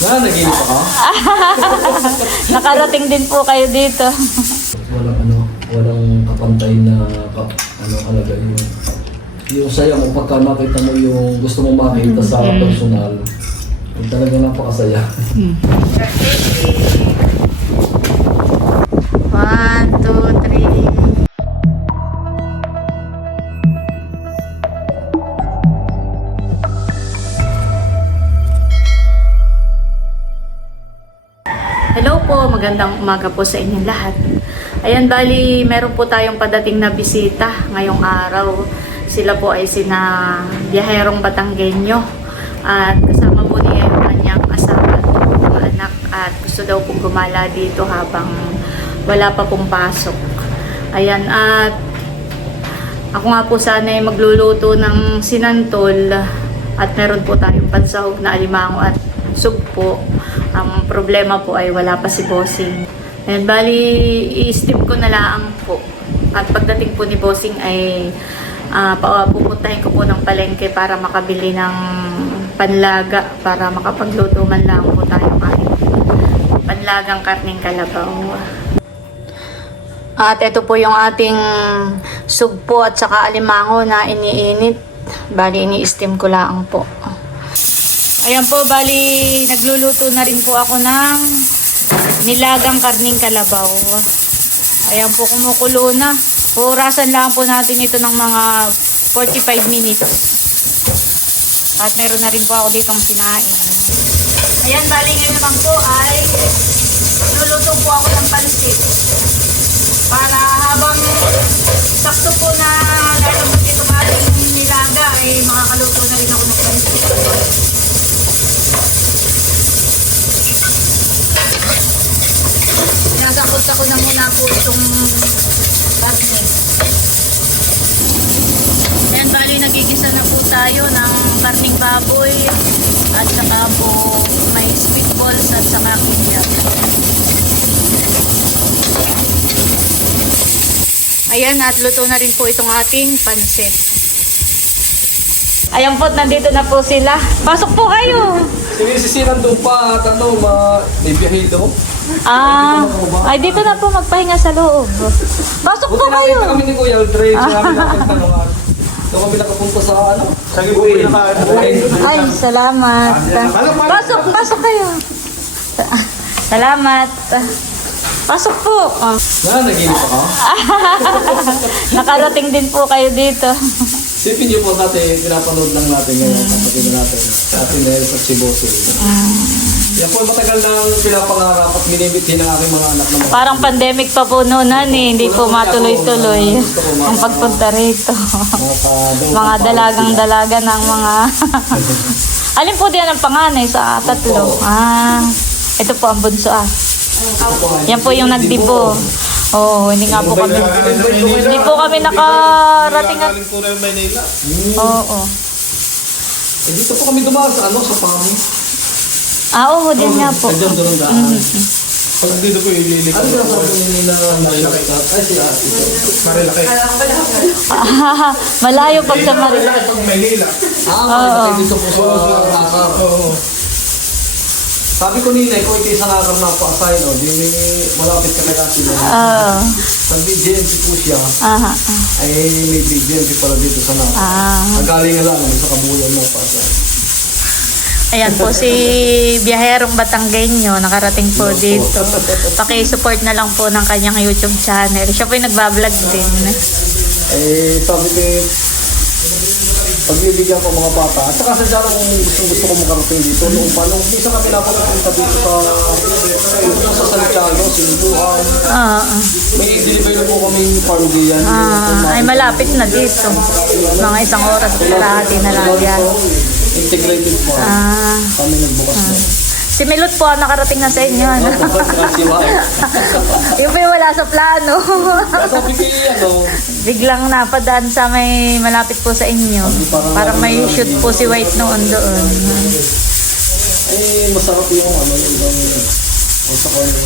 Naginip ako? Nakarating din po kayo dito. Walang kapantay na alaga yun. Yung saya mo pagka makita mo yung gusto mong makita sa personal, talaga napakasaya. 1, 2, 3. Hello po, magandang umaga po sa inyong lahat. Ayan, bali, meron po tayong padating na bisita ngayong araw. Sila po ay sina Biyaherong Batanggenyo at kasama po niya yung kanyang asawa at mga anak at gusto daw pong gumala dito habang wala pa pong pasok. Ayan, at ako nga po sana ay magluluto ng sinantol at meron po tayong pansahog na alimango at sugpo. Ang problema po ay wala pa si Bossing. Ayan, bali, i-steam ko na lang po. At pagdating po ni Bossing ay pupuntahin ko po ng palengke para makabili ng panlaga para makapagluto man lang po tayo kahit panlagang karneng kalabaw. At ito po yung ating sugpo at saka alimango na iniinit. Bali, ini-steam ko lang po. Ayan po, bali, nagluluto na rin po ako ng nilagang karning kalabaw. Ayan po, kumukulo na. Orasan lang po natin ito ng mga 45 minutes. At meron na rin po ako ditong sinain. Ayan, bali ngayon naman po ay nagluluto po ako ng pansit. Para habang sakto po na lalabot itong ating nilaga ay makakaluto na rin ako ng pansit. Sinasakot ako na muna po itong karne. Ayan, bali nagigisa na po tayo ng karning baboy at saka po may sweet balls at saka kinyap. Ayan, at luto na rin po itong ating pansit. Ayan po, nandito na po sila. Pasok po kayo! Sinisisiran doon pa at may biyahe doon. Ay dito na po magpahinga sa loob. Pasok po kayo. Buti kami ni Kuya Aldrey, sinabi natin tanungan. Doon kami nakapunta sa sa Gibuin. Ay, salamat. Pasok kayo. Salamat. Pasok po. Naginip ako? Nakarating din po kayo dito. Sipin niyo po natin, pinapanood lang natin ngayon. Kapatid natin. Atin dahil sa Chiboso. Yan po, matagal nang pinapangarap at minimitin ng aking mga anak naman. Parang pandemic pa po noonan eh. Hindi po matuloy-tuloy ang pagpunta rito. Mga dalagang-dalaga ng mga... Alin po diyan ang panganay sa tatlo? Ito po ang bunso Yan po yung nagdibo. Oo, hindi nga po kami. Hindi po kami nakarating at... Oo. Eh, dito po kami dumaan sa sa Pami. Oo, din nga po. Diyan doon daan. Pag dito po ililik. Ano yung sabi nila Marilaki? Ay, si Ate. Marilaki. Malayo pag sa Marilaki. Pag Maynila. Marilaki dito po sa Nakar. Oo. Sabi ko nila, kung ikaw sa Nakar na pa-assign, di may malapit ka na kasi. Sa BGMP po siya, ay may BGMP pala dito sa Nakar. Nagaling nga lang, sa Kabuyan na pa-assign. Ayan po si Biyaherong Batanggenyo, nakarating po dito. Paki-support na lang po ng kanyang YouTube channel. Siya po yung nagbablog din. Sabi ko, pagbibigyan ko mga bata. At saka sa kung gusto ko makarating dito. Noong pa, nung isa kami napapunta dito sa Santiago, Sinubuhan. May deliver na po kami farm diyan. Ay malapit na dito. Mga isang oras at kalahati na lang yan. Integrated farm. Kami nagbukas na. Si Milot po nakarating na sa inyo. Yung po yung wala sa plano. Sabi ko Biglang napadaan sa may malapit po sa inyo. Parang may shoot po si White noon doon. Masarap yung yung ibang sa kanya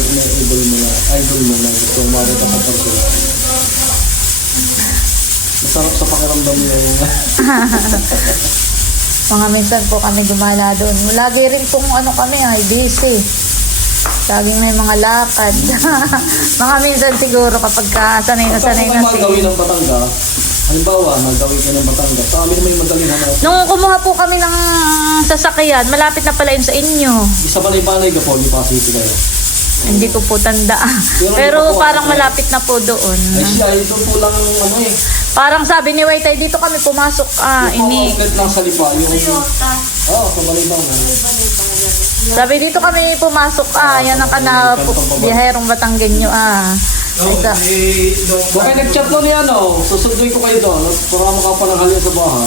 idol mo na gusto makita sa personal. Masarap sa pakiramdam yung Mga minsan po kami gumala doon. Lagi rin pong kami ay busy. Laging may mga lakad. Mga minsan siguro kapag sanay na Kapag si... gawin ng Batangas, halimbawa, magawin ka ng Batangas, sa amin may madaling hanap. Nung kumuha po kami ng sasakyan, malapit na pala yun sa inyo. Isa balay-balay ka po, di Pasig kayo. Hindi ko po tanda. Pero parang malapit na po doon. Ay siya, ito po lang Parang sabi ni Waitay, dito kami pumasok. Ini lang sa lipa, yung... sa balay-balay. Sabi dito kami pumasok. Yan ang biyaherong Batanggenyo. Bakit nag-chat ko niya, susunduin ko kayo doon. Para makapananghal yan sa bahay.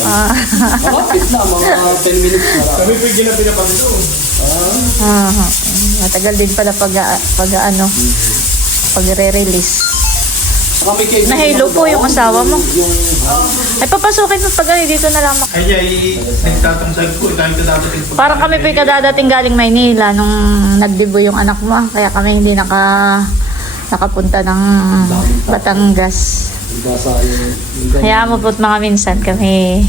Malapit na, mga 10 minutes na lang. Kami po yung ginapinapan doon. Matagal din pala pag-re-release. Nahilo po yung asawa mo. Ay, papasukin mo pag dito na lang. Ay, nagtatamsag po. Dahil kadadating po. Parang kami po kadadating galing Maynila nung nagdibo yung anak mo. Kaya kami hindi nakapunta ng Batangas. Hayaan mo po't mga minsan kami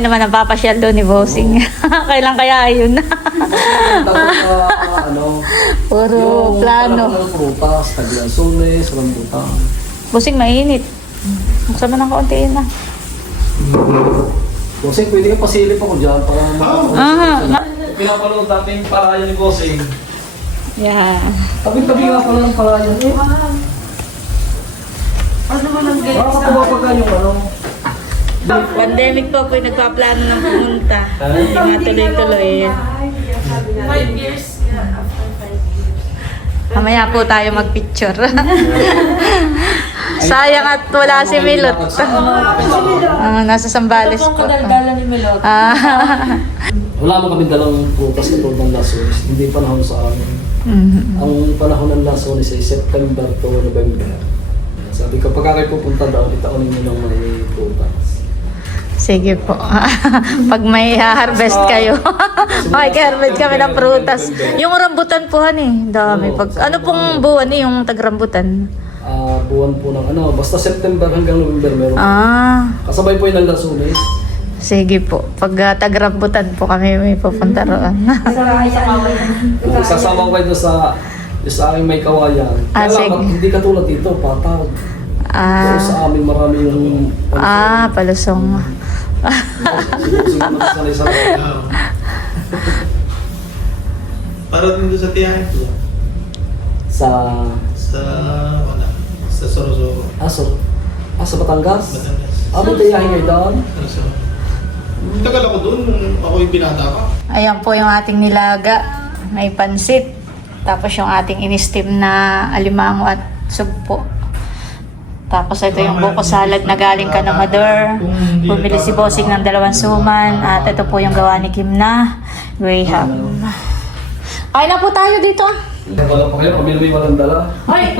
naman napapasyal doon ni Bossing. Kailan kaya yun? Puro plano. Prutas, taglansones, rambutan. Bossing, mainit. Magsama ng kauntiin na. Bossing, pwede ka pasilip ako dyan para pinapanood natin parayan ni Bossing. Yeah. Tabi-tabi nga pala ng parayan. Ano naman ang gate? Makakapaga yung Pandemic po po nagpaplano ng pumunta. Hindi nga tuloy-tuloy. 5 years. After 5 years. Mamaya po tayo magpicture. Sayang at wala si Milot. Nasa Sambales po. Kadaldalan ni Milot. Wala mo kami dalang prutas na tulad ng lasones. Hindi panahon sa amin. Ang panahon ng lasones ay September to November. Sabi ko, pagka kayo pupunta daw, itaunin nyo ng may prutas. Sige po. Pag may harvest kayo. Mag-harvest kami ng prutas. Yung rambutan po, dami. Ano pong buwan yung tagrambutan? Buwan po ng basta September hanggang November meron. Kasabay po yun ng lasones. Sige po. Pag tagrambutan po kami may pupunta roon. Sasama ko kayo doon sa aking may kawayan. Kaya lang, hindi katulad dito, patag. Pero sa amin marami yung palusong. Para din doon sa tiyahin ko. Sa Sorosoro. Sa Batangas? Batangas. May tayahin kayo doon? Sorosoro. Tagal ako doon nung ako yung binata ka. Ayan po yung ating nilaga. May pansit. Tapos yung ating in-steam na alimango at sugpo. Tapos ito yung buko salad na galing ka na Mador. Bumili si Bossing ng 2 suman. At ito po yung gawa ni Kim na Graham. Kain na po tayo dito. Wala pa kayo, kami may walang dala. Ay,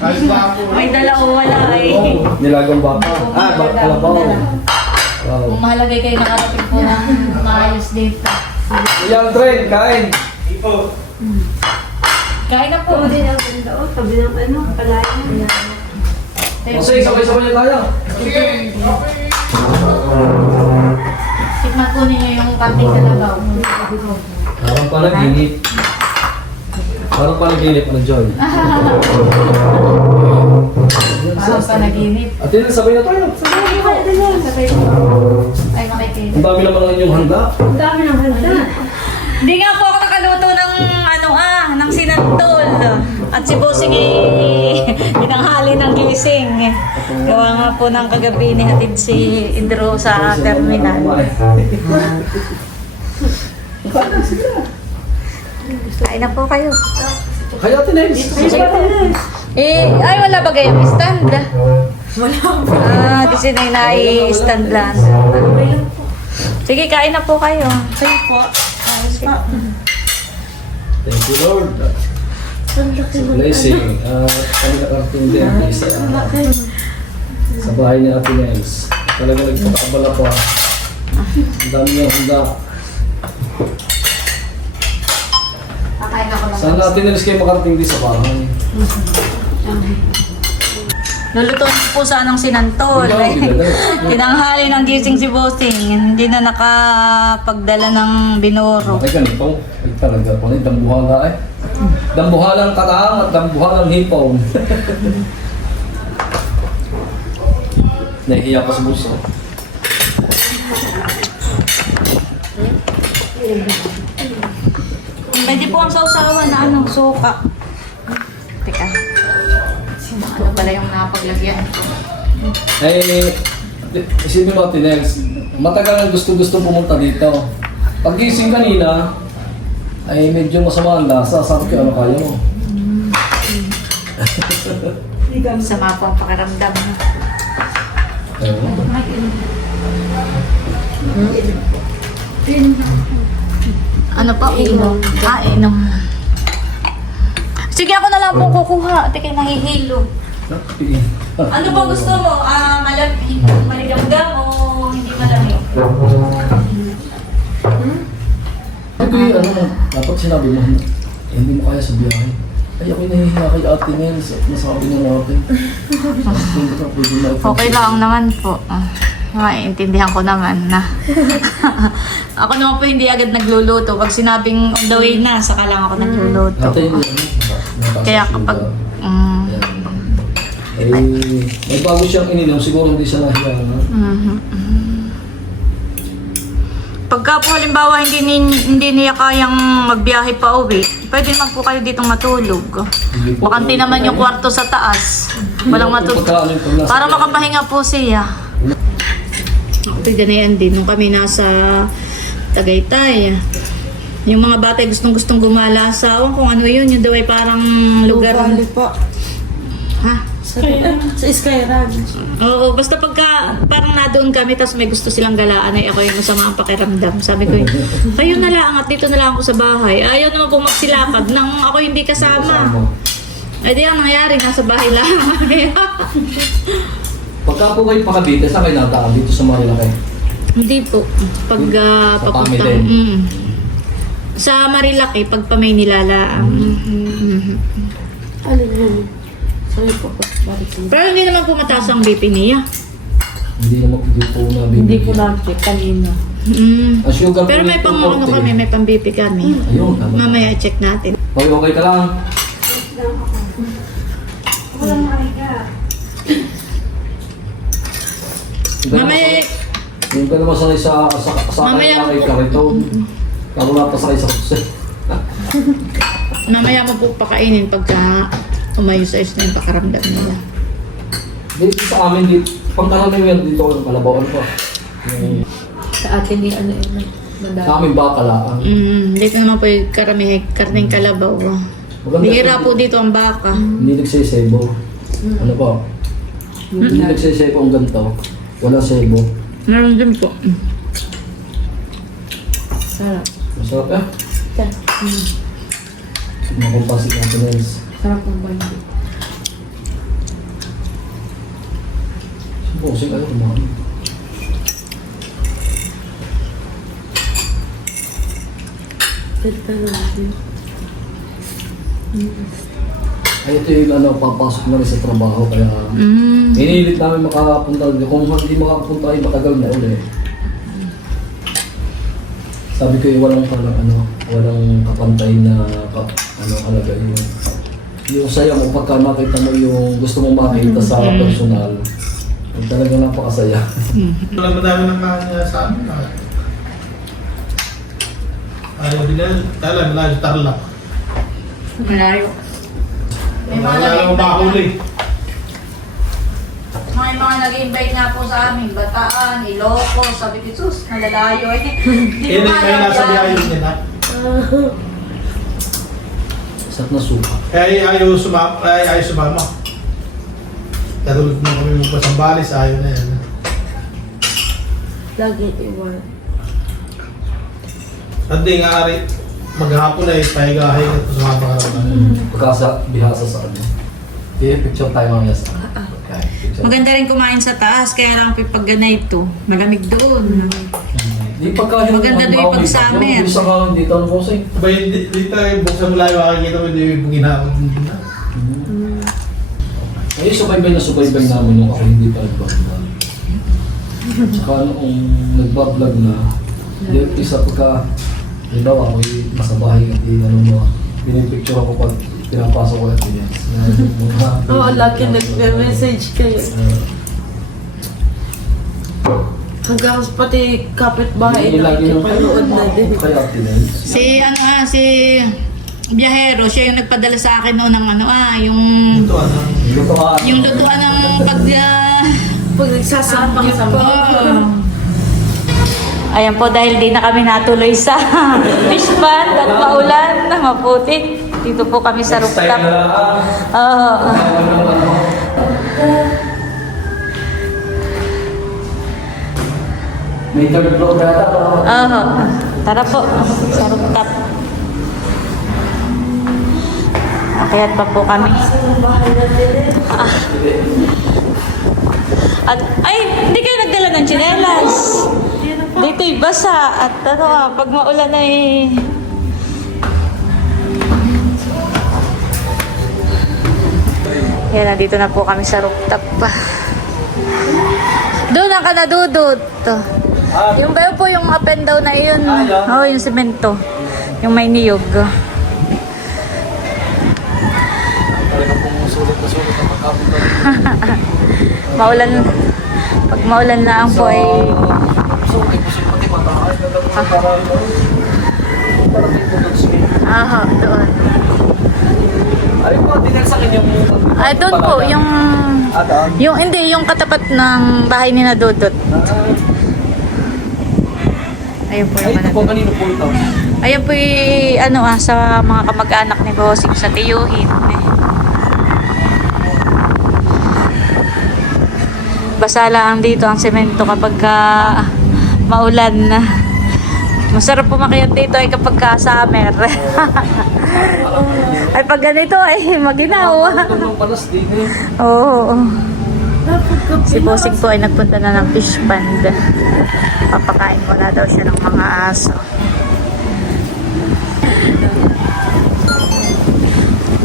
Ayos ba ako? may dala o wala eh. Nilagang baka. Kalabaw. Wow. Kung mahalagay kayo nakarating po ng maayos dito. Yang train, kain! Kain na po. Din ang ganda. Sabi ng palayan. Kasi sabay-sabay niya tayo. Tikman po ninyo yung kating kalabaw. Parang panaginip. Parang panaginip na Joy. Parang panaginip. At yun, sabay na tayo. Sabay po. Ay, makikita. Ang dami naman ang inyong handa. Ang dami ng handa. Hindi nga po ako nakaluto ng ng sinantol. At si Bossing tinanghali ng gising. Gawa nga po ng kagabi ni hatid si Indro sa terminal. Kain na po kayo. Kaya Tines. Ay wala ba kayong stand? Wala. Di sinay na i-stand lang. Sige, kain na po kayo. Sige po. Thank you Lord. Sa blessing. Kami nakarating din sa bahay ni Ate Nels. Talaga nagpapakabala pa. Ang dami niyang handa. Kakain ako lang. Sana Ate Nels kayo makarating din sa bahay. Lulutuin ko po sanang sinantol. Ikaw, bigla. Tinanghali ng gising si Bossing. Hindi na nakapagdala ng binuro. Ay, ganito. Ay, talaga po. Dambuhala eh. Dambuhalang kataang at dambuhalang hipaw. Nahihiya pa sa buso. Pwede po ang sausawan na anong suka. Teka. Ano pala yung napaglagyan ko? Eh, isipin mo, Tinels, matagal ang gusto-gusto pumunta dito. Pag-gising kanina, ay medyo masama ang lasa. Sabi ko, ano kaya mo? Sama po ang pakiramdam. Ayun. Ano pa? Inom. Inom. Sige, ako na lang po kukuha. Teka, nahihilo. Ano ba gusto mo? Maligam-gam o hindi malamig? Hindi, dapat sinabi mo, hindi mo kaya sa biyahe. Ay, ako'y nahihiya kay Ate Nels at nasabi na natin. Hindi ka pwede na Okay lang naman po. Maiintindihan ko naman na. Ako naman po hindi agad nagluluto. Pag sinabing on the way na, saka lang ako nagluluto. Ate, Kaya kapag... eh, may bago siyang ininom, siguro hindi siya nahiya. Pagka po halimbawa hindi niya kayang magbiyahe pa uwi, pwede naman po kayo ditong matulog. Bakanti naman yung kwarto sa taas. Walang matulog. Para makapahinga po siya. Pwede na yan din. Nung kami nasa Tagaytay, yung mga bata ay gustong-gustong gumala sa kung ano yun, yung daw ay parang lugar. po. Ha? Sa Skyrag. Oo, basta pagka parang nadoon kami tapos may gusto silang galaan ay ako yung masama ang pakiramdam. Sabi ko, kayo na lang at dito na lang ako sa bahay. Ayaw naman pong magsilakad nang ako hindi kasama. Ay di ang nangyari, nasa bahay lang. Pagka po kayo pakabite, saan kayo nataan? Dito sa Marilaki? Hindi po. Pag Sa papuntang... Pamilin? Sa Marilaki, pag pa may nilalaang. Alin yun? Sorry po. Pero hindi naman po mataas ang BP niya. Hindi naman po nabibigyan. Hindi ko na-check kanina. Ang sugar Pero po may nito, pang ano 40. kami, may pang BP kami. Ayun, tama. Mamaya check natin. Okay ka lang. Walang mahiga. Mamaya, Yung ka naman sanay sa Mamaya kay po. Kariton. Ako na pa sakay sa kuse. mamaya mo po pakainin pagka umayos-ayos na yung pakaramdam nila. Dito sa amin, dito, pangkaramihan yan dito ang kalabawan pa. Sa atin ni ano yun. Sa amin baka lang. Dito naman po yung karning kalabaw. Bihira po dito ang baka. Hindi nagsisebo. Ano ba? Hindi nagsisebo ang ganito. Wala sebo. Meron din po. Sarap. Masarap eh. Sarap. Makumpasik ang Tinels. Sarap ng bandi. Supposing ano kumain. Ganda natin. Ay, ito yung ano, papasok na rin sa trabaho. Kaya inilit namin makapunta. Kung hindi makapunta ay matagal na ulit. Sabi ko walang walang kapantay na halaga yun. Yung saya mo pagka makita mo yung gusto mong makita sa personal. Yung talagang napakasaya. Wala madami ng kanya sa amin. Ayaw din yan. Tala, malayo Tarlac. Malayo. May mga Wala lang mahuli. May mga nag-invite nga po sa amin, Bataan, Ilocos, sabi ko, sus, nalalayo eh. Hindi kayo nasa biyahe nila. Sarap na suka. Kaya ayaw sumama. Katulad mo kami mo pa sa Balis, ayaw na yan. Lagi iwan. At di nga ari, maghapon ay pahiga-higa at sumama ka naman. Pagkasa, bihasa sa ano. Okay, picture tayo mga yasa. Okay, picture. Maganda rin kumain sa taas, kaya lang pag ganito, malamig doon. Di pagka yung Maganda doon yung pag summer. Yung isa ka dito ang posay. Ba yun, dito ay buksan mo lang yung makikita mo, hindi yung ginawag mo na. Ay, Eh, subaybay namin nung ako hindi pa nagbablog. Tsaka noong nagbablog na, yung isa pagka, halimbawa ako nasa bahay at pinipicture ako pag pinapasok ko at yan. Oo, laki nag-message kayo. Hanggang pati kapitbahay na ikipanood na din. Kaya tinens. Si Biyahero, siya yung nagpadala sa akin noon ng yung lutuan ng Pag nagsasabang sa Ayan po, dahil di na kami natuloy sa fish pond at maulan, maputik. Dito po kami sa rooftop. Oo. May third floor na ata. Oo. Tara po, sa rooftop. Akyat pa po kami. At, ay, hindi kayo nagdala ng tsinelas. Dito'y basa. At pag maulan ay... Yan, nandito na po kami sa rooftop pa. Doon ang kanadudot. Yung ba po yung up and down na yun? Oo, yung semento. Yung may niyog. Talagang pumusulit na magkapit. Maulan. Pag maulan na ang po ay... Pusulit pati mataas. Aha, doon. Ay po, dinagsakin yung... Ah, doon po, yung... Yung, hindi, yung katapat ng bahay ni Nadudot. Ayun po yung Ay, ito po, manadudot. kanino po ito? Ayun po yung, sa mga kamag-anak ni Bossing sa Tiyuhin. Basa lang dito ang semento kapag maulan na. Masarap pumakyat dito ay kapag summer. Ay pag ganito ay maginaw. Ang palas din eh. Oo. Si Bossing po ay nagpunta na ng fish pond. Papakain muna daw siya ng mga aso.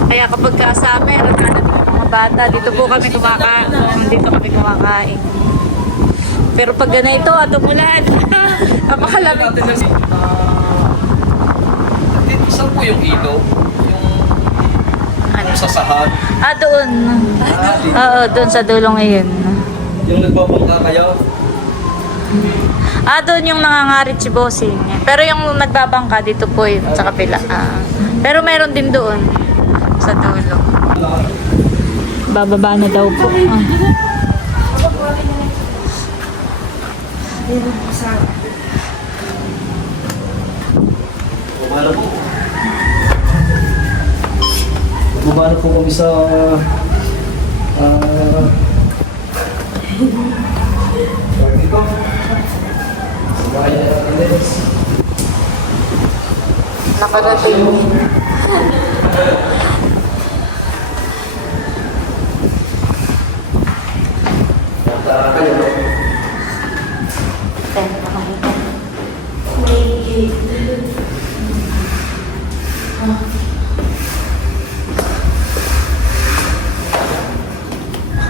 Kaya kapag summer, nandito yung mga bata, dito kami kumakain. Pero pag ganito at umulan, napakalamig. Saan po yung ilaw? Yung sasahan? Doon. Oo, doon sa dulong iyon. Yung nagbabangka kayo? Doon yung nangangarit si Bossing. Pero yung nagbabangka dito po yun, sa kapila. Pero meron din doon, sa dulo. Bababa na daw po. Bumala po. Bumala po kami sa... dito. Sa bahay na Alex. Nakadating.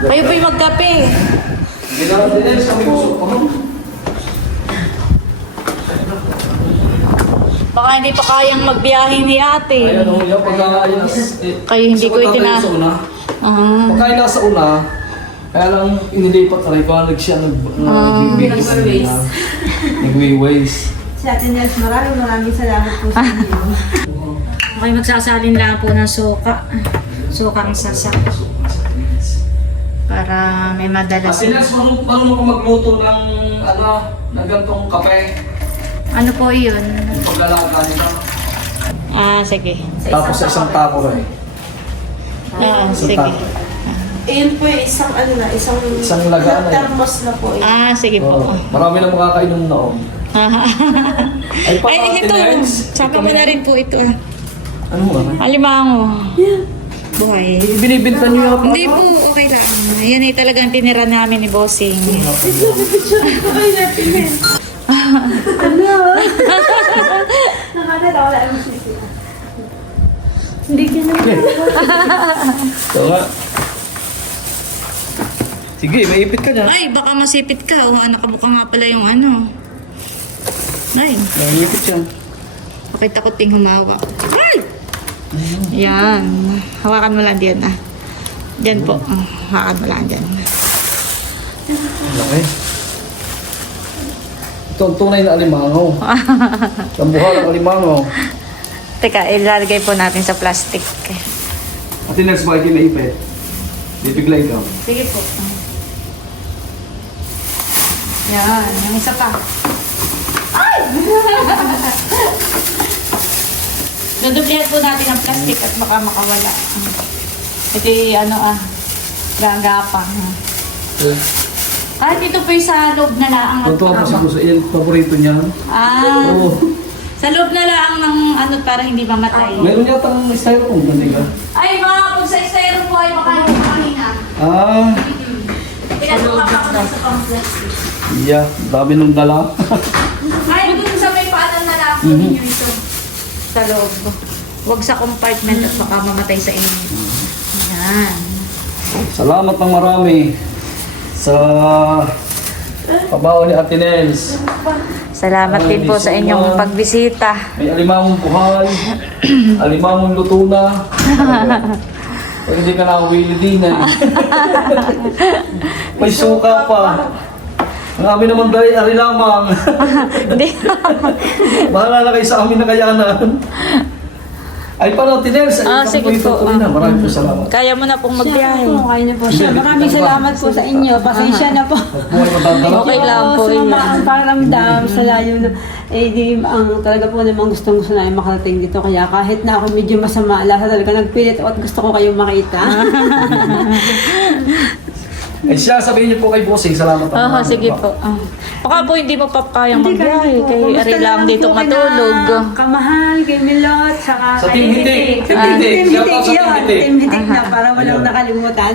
Kayo po'y magkape. Ginawa din Alex, kami busog pa. Baka hindi pa kayang magbiyahe ni ate. Ayan o, yung pagka-ayos. Kayo hindi ko itina- Pagka nasa una, kaya lang inilipat na rin, parang siya nag-ways. Si Ate Nels, maraming salamat po sa inyo. May magsasalin lang po ng suka. Sukang sasak. Para may madala Kasi Nels, marunong ko magluto ng ng gantong kape. Ano po yun? Yung paglalaga nila. Sige. Tapos sa isang tapo rin. Sige. Ayun po yung isang Isang lagaan na yun. thermos na po. Sige po. Marami na makakainom na om. Ay, Ito. Saka mo na rin po ito. Ano mo nga? Alimango. Buhay. Binibinta niyo ako. Hindi po, okay lang. Yan ay talagang tinira namin ni Bossing. Nakakatawa lang ang sisi. Hindi ka na. Ito nga. Sige, may ipit ka dyan. Ay, baka masipit ka. O, nakabuka nga pala yung ano. Ay, May ipit yan. bakit ako ting humawa? Ay! Yan. Hawakan mo lang diyan ah. Diyan po. Hawakan mo lang diyan. Laki. Ito ang tunay na alimango. Tambuhal ang alimango. Teka, ilalagay po natin sa plastic. Ate Nels, bakit yung may ipit? Bibigla ikaw. Sige po. Yan, yung isa pa. Ay! Dudublihan po natin ang plastic at baka makawala. Ito yung gagapang. Ah, dito po yung sa loob na laang. Totoo po si Puso. Yan, paborito niya. Oo. Sa loob na laang ng para hindi mamatay. Meron yata ang styrofoam. Ganda ka. Ay, mga pag sa styrofoam po ay baka yung kanina. Ah. Pinatuka pa ako sa pang-plastic. Yeah, dami nung dala. Ay, dun sa may paanan na lang po ninyo ito. Sa loob. Huwag sa compartment at baka mamatay sa inyo. Yan. Salamat ng marami sa pabaon ni Ate Nels. Salamat din po sa inyong pagbisita. May alimangong buhay, alimangong luto na. Pag hindi ka nakawili din eh. May suka pa. Ang amin naman dahil ari lamang. Hindi. Bahala na kayo sa amin na kayanan. Ay paano, Tinels? Sige po. Maraming po salamat. Kaya mo na pong magbiyahe. Kaya na po siya. Maraming salamat po sa inyo. Pasensya na po. Buhay matandang. Okay lang po yun. Sumama ang paramdam sa layo na, ang talaga po namang gustong-gusto namin makarating dito. Kaya kahit na ako medyo masama, lahat talaga nagpilit at gusto ko kayong makita. Ay siya, sabihin niyo po kay Bossing, salamat. Oo, sige po. Baka po hindi mo pa kayang magbiyahe. Kay Ari lang dito matulog. Kamahal, kay Milot, saka Sa Team Hitik. Team Hitik. Team Shout out Hitik sa Team yun. Hitik. Team Hitik na para walang nakalimutan.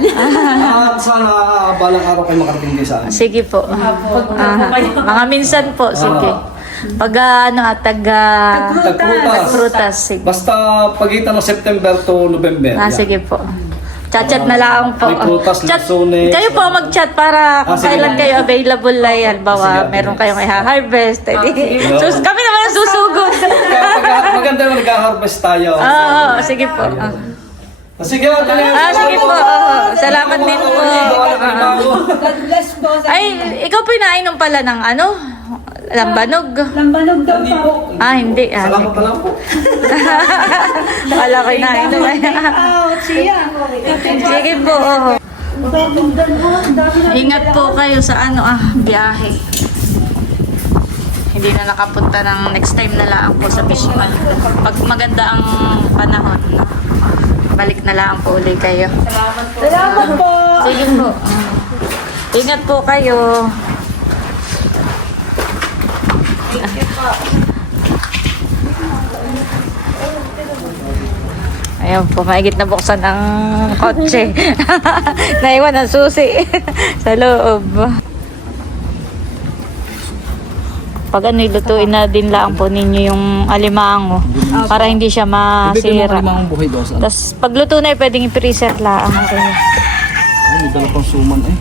Sana balang araw kayo makarating din sa akin. Sige po. Mga minsan po, sige. Pag tagprutas. Sige. Basta pagitan ng September to November. Yan. Sige po. Chat-chat na lang po. May prutas, Chat, lusones. kayo po mag-chat para kung sige. kailan kayo available na yan. Bawa, Sige. meron kayong i-harvest. Kami naman ang susugod. Maganda yung nag-harvest tayo. Oo, sige po. Sige, Sige po. Salamat din po. God bless po sa Ay, ikaw po inainom pala ng lambanog. Lambanog daw po. Hindi. Salamat na lang po. Wala ko inainom. Out siya. Sige po. Ingat po kayo sa biyahe. Hindi na nakapunta ng next time na lang po sa Fishman. Pag maganda ang panahon, balik na lang po uli kayo. Salamat po. Sige po. Ingat po kayo. Ayan po, maigit na buksan ang kotse. Naiwan ang susi sa loob. Pag ilutuin na din lang po ninyo yung alimango para hindi siya masira. buhay daw sa Tapos pagluto na pwedeng i-freezer lang. Ay, may dala pang suman eh.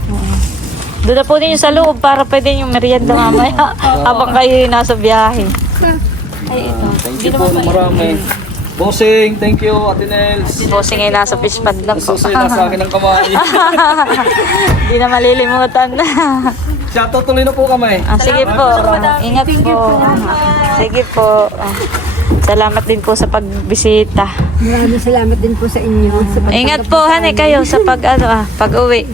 Doon na po ninyo sa loob para pwede yung merienda mamaya habang kayo nasa biyahe. Ay, ito. Thank you po marami. Bossing, thank you, Ate Nels. Bossing ay nasa fish pond lang po. Susunod na sa akin ng kamay. Hindi na malilimutan. Siya, tutuloy na po kami. Sige po. Ingat po. Sige po. Salamat din po sa pagbisita. Maraming salamat din po sa inyo. Ingat po, hane kayo sa pag-uwi.